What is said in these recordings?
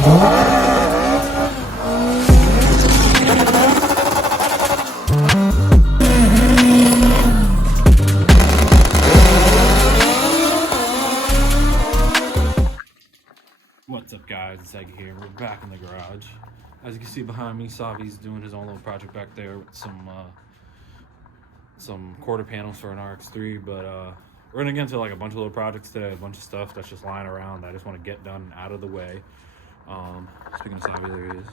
What's up, guys? It's Eggie here. We're back in the garage. As you can see behind me, Xavi's doing his own little project back there with some quarter panels for an RX-3, but we're gonna get into like a bunch of little projects today, a bunch of stuff that's just lying around that I just want to get done and out of the way. Speaking of Xavi, there he is.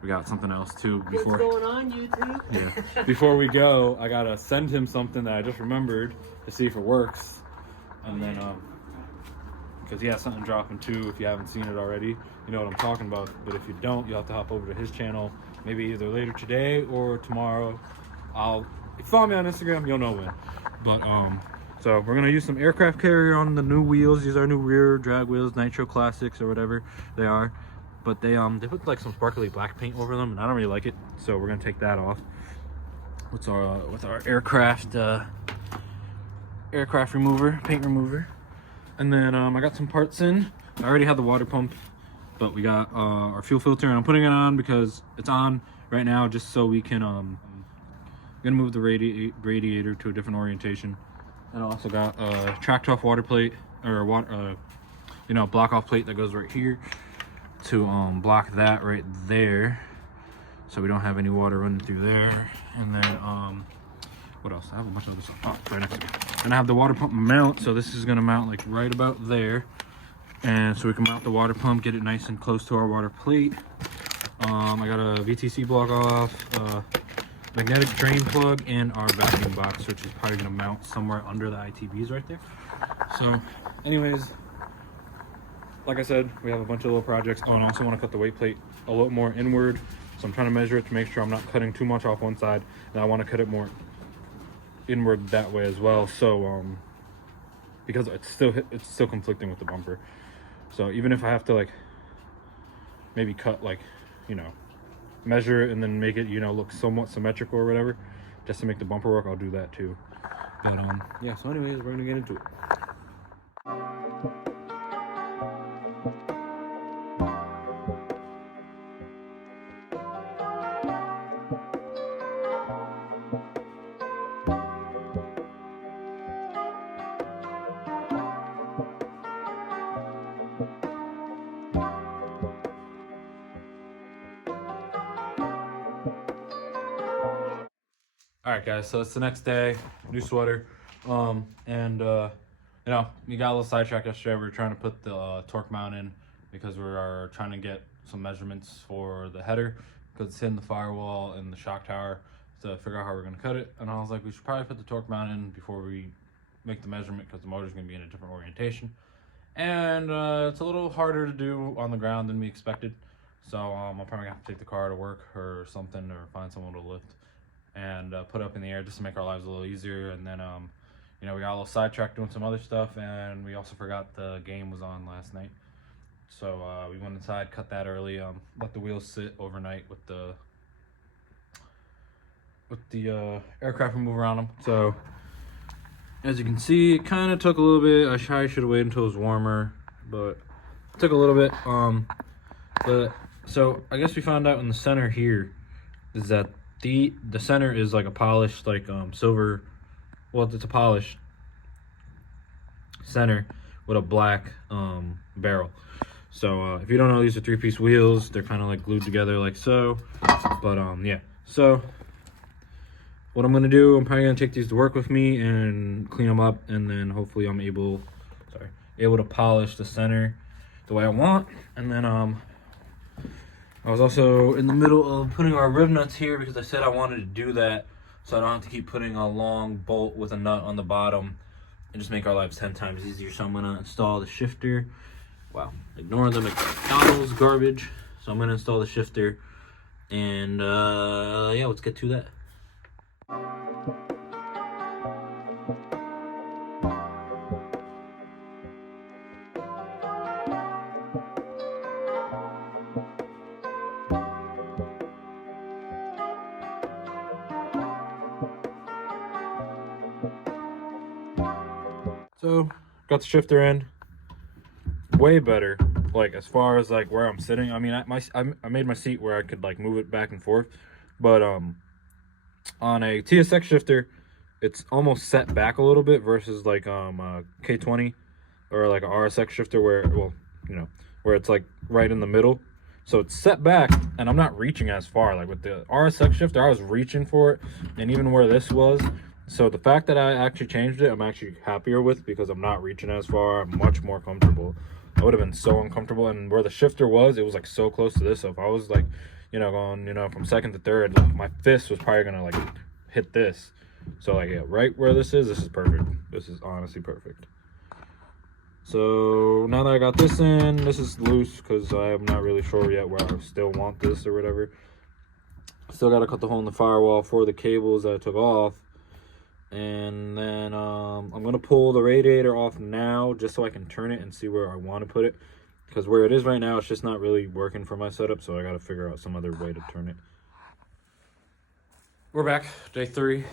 We got something else too before. What's going on, YouTube? Yeah. Before we go, I gotta send him something that I just remembered to see if it works, and then because he has something dropping too. If you haven't seen it already, you know what I'm talking about. But if you don't, you'll have to hop over to his channel, maybe either later today or tomorrow. If you follow me on Instagram, you'll know when. But so we're gonna use some aircraft carrier on the new wheels. These are new rear drag wheels, Nitro Classics or whatever they are. But they put like some sparkly black paint over them, and I don't really like it. So we're gonna take that off. With our aircraft remover, paint remover. And then I got some parts in. I already had the water pump, but we got our fuel filter, and I'm putting it on because it's on right now just so we can I'm gonna move the radiator to a different orientation. And I also got a tracked off water plate, or water block off plate that goes right here to block that right there, so we don't have any water running through there. And then what else? I have a bunch of other stuff. Oh, right next to me. And I have the water pump mount, so this is gonna mount like right about there, and so we can mount the water pump, get it nice and close to our water plate. I got a VTC block off, magnetic drain plug, and our vacuum box, which is probably gonna mount somewhere under the ITBs right there. So anyways, like I said, we have a bunch of little projects. Oh, and I also want to cut the weight plate a little more inward, so I'm trying to measure it to make sure I'm not cutting too much off one side, and I want to cut it more inward that way as well. So because it's still conflicting with the bumper. So even if I have to like maybe cut, like, measure it and then make it look somewhat symmetrical or whatever, just to make the bumper work, I'll do that too. But yeah, so anyways, we're gonna get into it. All right, guys, so it's the next day, new sweater, and we got a little sidetracked yesterday. We were trying to put the torque mount in because we are trying to get some measurements for the header, because it's hitting the firewall and the shock tower, to figure out how we're going to cut it. And I was like, we should probably put the torque mount in before we make the measurement, because the motor's going to be in a different orientation, and it's a little harder to do on the ground than we expected. So I'll probably have to take the car to work or something, or find someone to lift and put up in the air, just to make our lives a little easier. And then we got a little sidetracked doing some other stuff, and we also forgot the game was on last night, so we went inside, cut that early, let the wheels sit overnight with the aircraft remover on them. So as you can see, it kind of took a little bit. I probably should have waited until it was warmer, but it took a little bit. But so I guess we found out in the center here is that the center is like a polished, like silver, well, it's a polished center with a black barrel. So if you don't know, these are 3-piece wheels. They're kind of like glued together like so. But yeah, so what I'm gonna do, I'm probably gonna take these to work with me and clean them up, and then hopefully I'm able to polish the center the way I want. And then I was also in the middle of putting our rib nuts here, because I said I wanted to do that so I don't have to keep putting a long bolt with a nut on the bottom and just make our lives 10 times easier. So I'm gonna install the shifter. Wow, ignore the McDonald's garbage. So I'm gonna install the shifter, and yeah, let's get to that. So got the shifter in, way better, like as far as like where I'm sitting. I mean, I made my seat where I could like move it back and forth, but on a TSX shifter, it's almost set back a little bit versus like a K20 or like a RSX shifter where, well, you know, where it's like right in the middle. So it's set back and I'm not reaching as far. Like with the RSX shifter, I was reaching for it, and even where this was. So the fact that I actually changed it, I'm actually happier with, because I'm not reaching as far. I'm much more comfortable. I would have been so uncomfortable, and where the shifter was, it was like so close to this. So if I was like, you know, going, you know, from second to third, like my fist was probably gonna like hit this. So like, yeah, right where this is perfect. This is honestly perfect. So now that I got this in, this is loose because I'm not really sure yet where I still want this or whatever. Still got to cut the hole in the firewall for the cables that I took off. And then I'm going to pull the radiator off now just so I can turn it and see where I want to put it. Because where it is right now, it's just not really working for my setup, so I got to figure out some other way to turn it. We're back, day 3.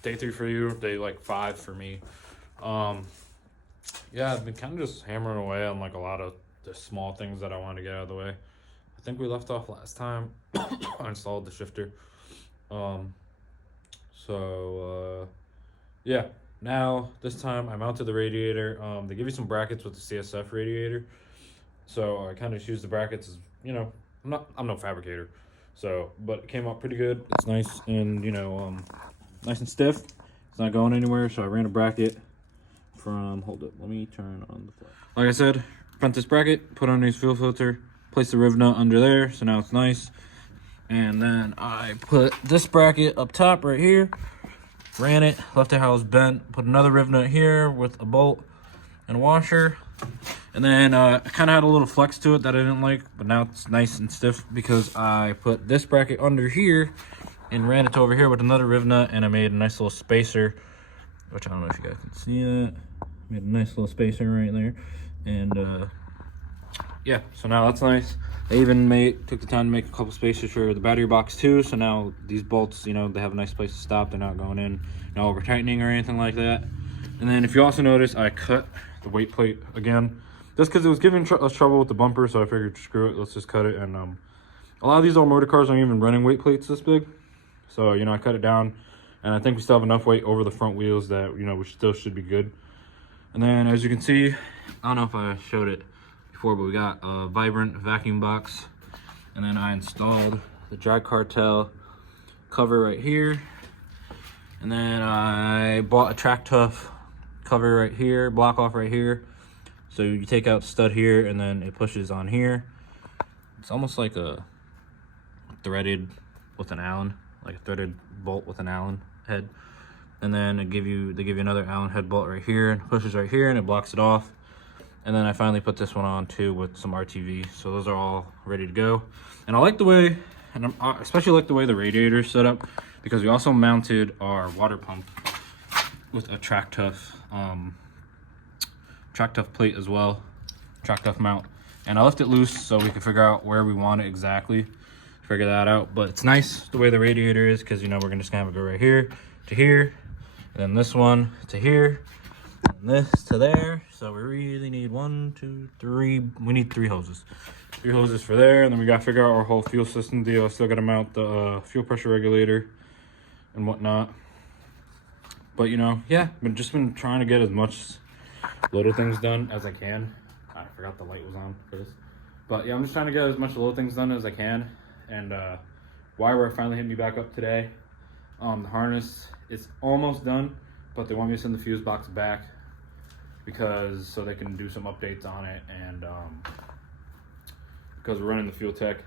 Day 3 for you, day like 5 for me. Yeah, I've been kind of just hammering away on like a lot of the small things that I wanted to get out of the way. I think we left off last time. I installed the shifter. Yeah, now this time I mounted the radiator. They give you some brackets with the CSF radiator, so I kind of use the brackets as, you know, I'm no fabricator, so, but it came out pretty good. It's nice and, you know, nice and stiff. It's not going anywhere, so I ran a bracket from, hold it, let me turn on the flash. Like I said, front this bracket, put on this fuel filter, place the riv nut under there, so now it's nice. And then I put this bracket up top right here, ran it, left it how it was bent, put another riv nut here with a bolt and a washer. And then I kind of had a little flex to it that I didn't like, but now it's nice and stiff because I put this bracket under here and ran it to over here with another riv nut, and I made a nice little spacer, which I don't know if you guys can see that. Made a nice little spacer right there. And yeah, so now that's nice. I even took the time to make a couple spacers for the battery box too, so now these bolts, you know, they have a nice place to stop. They're not going in, no over tightening or anything like that. And then if you also notice, I cut the weight plate again, just because it was giving us trouble with the bumper, so I figured screw it, let's just cut it. And a lot of these old motor cars aren't even running weight plates this big, so, you know, I cut it down, and I think we still have enough weight over the front wheels that, you know, we still should be good. And then as you can see, I don't know if I showed it before, but we got a Vibrant vacuum box, and then I installed the Drag Cartel cover right here, and then I bought a Track Tough cover right here, block off right here. So you take out the stud here, and then it pushes on here. It's almost like a threaded with an Allen, like a threaded bolt with an Allen head. And then they give you another Allen head bolt right here, and pushes right here, and it blocks it off. And then I finally put this one on too with some RTV. So those are all ready to go. And I like the way, and I especially like the way the radiator is set up, because we also mounted our water pump with a Track Tough plate as well, Track Tough mount. And I left it loose so we could figure out where we want it exactly, figure that out. But it's nice the way the radiator is, because, you know, we're just gonna have it go right here to here, and then this one to here, and this to there. So we really need 1, 2, 3. We need 3 hoses. 3 hoses for there, and then we gotta figure out our whole fuel system deal. Still gotta mount the fuel pressure regulator and whatnot. But, you know, yeah, just been trying to get as much little things done as I can. I forgot the light was on for this. But yeah, I'm just trying to get as much little things done as I can. And wire finally hit me back up today. The harness is almost done, but they want me to send the fuse box back because so they can do some updates on it, and because we're running the fuel tech,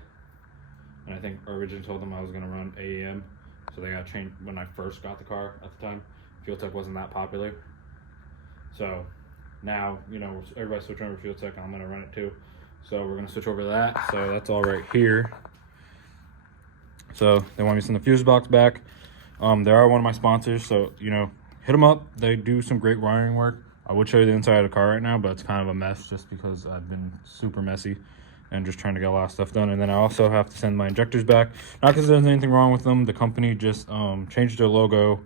and I think I originally told them I was gonna run AEM, so they got changed when I first got the car at the time. Fuel tech wasn't that popular, so now, you know, everybody's switching over to fuel tech, and I'm gonna run it too. So we're gonna switch over to that. So that's all right here. So they want me to send the fuse box back. They are one of my sponsors, so, you know, hit them up. They do some great wiring work. I would show you the inside of the car right now, but it's kind of a mess just because I've been super messy and just trying to get a lot of stuff done. And then I also have to send my injectors back. Not because there's anything wrong with them. The company just changed their logo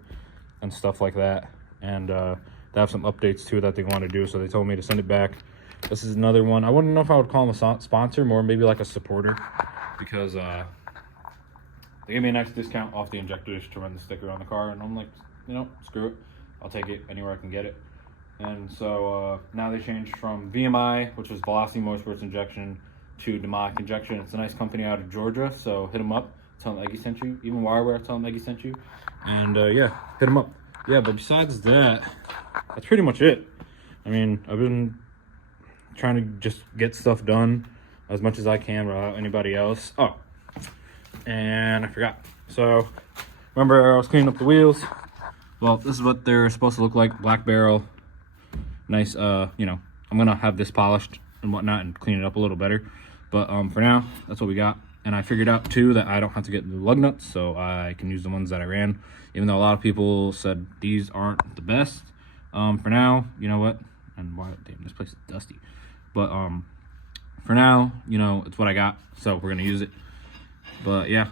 and stuff like that. And they have some updates too that they want to do. So they told me to send it back This is another one. I wouldn't know if I would call them a sponsor, more maybe like a supporter, because they gave me a nice discount off the injector just to run the sticker on the car, and I'm like, you know, screw it. I'll take it anywhere I can get it. And so now they changed from VMI, which was Velocity Motorsports Injection, to Da9 Injection. It's a nice company out of Georgia, so hit them up. Tell them Eggie sent you. Even Wireware, tell them Eggie sent you. And yeah, hit them up. Yeah, but besides that, that's pretty much it. I mean, I've been trying to just get stuff done as much as I can without anybody else. Oh, and I forgot. So remember I was cleaning up the wheels. Well, this is what they're supposed to look like. Black barrel, nice. You know, I'm gonna have this polished and whatnot and clean it up a little better, but for now that's what we got. And I figured out too that I don't have to get the lug nuts, so I can use the ones that I ran, even though a lot of people said these aren't the best. For now, you know what, and why, damn, this place is dusty, but for now, you know, it's what I got, so we're gonna use it. But yeah,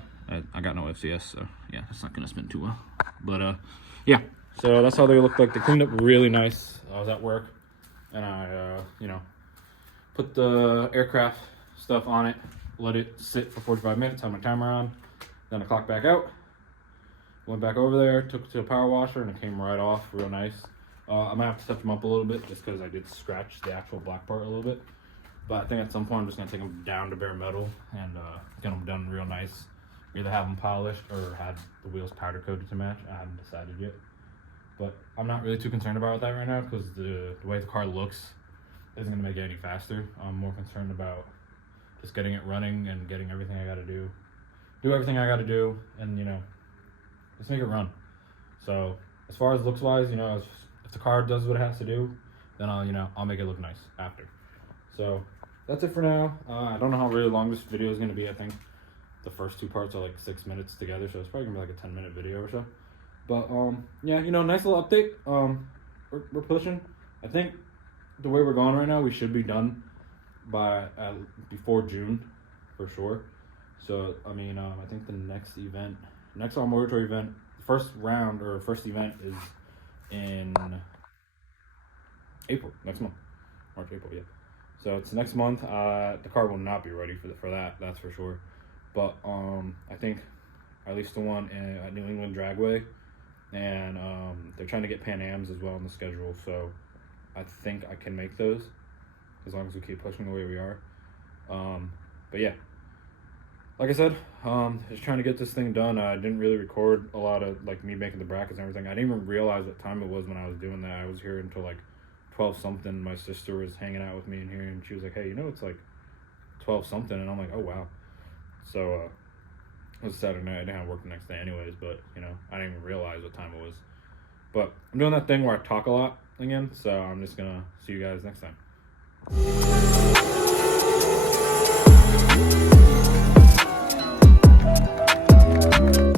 I got no FCS, so yeah, it's not gonna spin too well. But yeah, so that's how they look like. They cleaned up really nice. I was at work, and I you know, put the aircraft stuff on it, let it sit for 45 minutes, had my timer on, then I clocked back out, went back over there, took it to a power washer, and it came right off real nice. I might have to touch them up a little bit just because I did scratch the actual black part a little bit. But I think at some point I'm just going to take them down to bare metal and get them done real nice. Either have them polished or have the wheels powder coated to match. I haven't decided yet. But I'm not really too concerned about that right now because the way the car looks isn't going to make it any faster. I'm more concerned about just getting it running and getting everything I got to do. Do everything I got to do and, you know, just make it run. So as far as looks wise, you know, if the car does what it has to do, then I'll make it look nice after. So that's it for now. I don't know how really long this video is going to be. I think the first two parts are like 6 minutes together, so it's probably going to be like a 10-minute video or so. But yeah, you know, nice little update. We're pushing. I think the way we're going right now, we should be done by before June for sure. So I mean, I think the next Motoratory event, first event is in April, next month, March, April, yeah. So it's next month. The car will not be ready for that, that's for sure. But I think at least the one at New England Dragway, and they're trying to get Pan Ams as well on the schedule. So I think I can make those as long as we keep pushing the way we are. But yeah, like I said, just trying to get this thing done. I didn't really record a lot of like me making the brackets and everything. I didn't even realize what time it was when I was doing that. I was here until like 12 something. My sister was hanging out with me in here and she was like, hey, you know, it's like 12 something. And I'm like, oh wow. So it was Saturday night. I didn't have work the next day anyways, but you know, I didn't even realize what time it was. But I'm doing that thing where I talk a lot again, so I'm just gonna see you guys next time.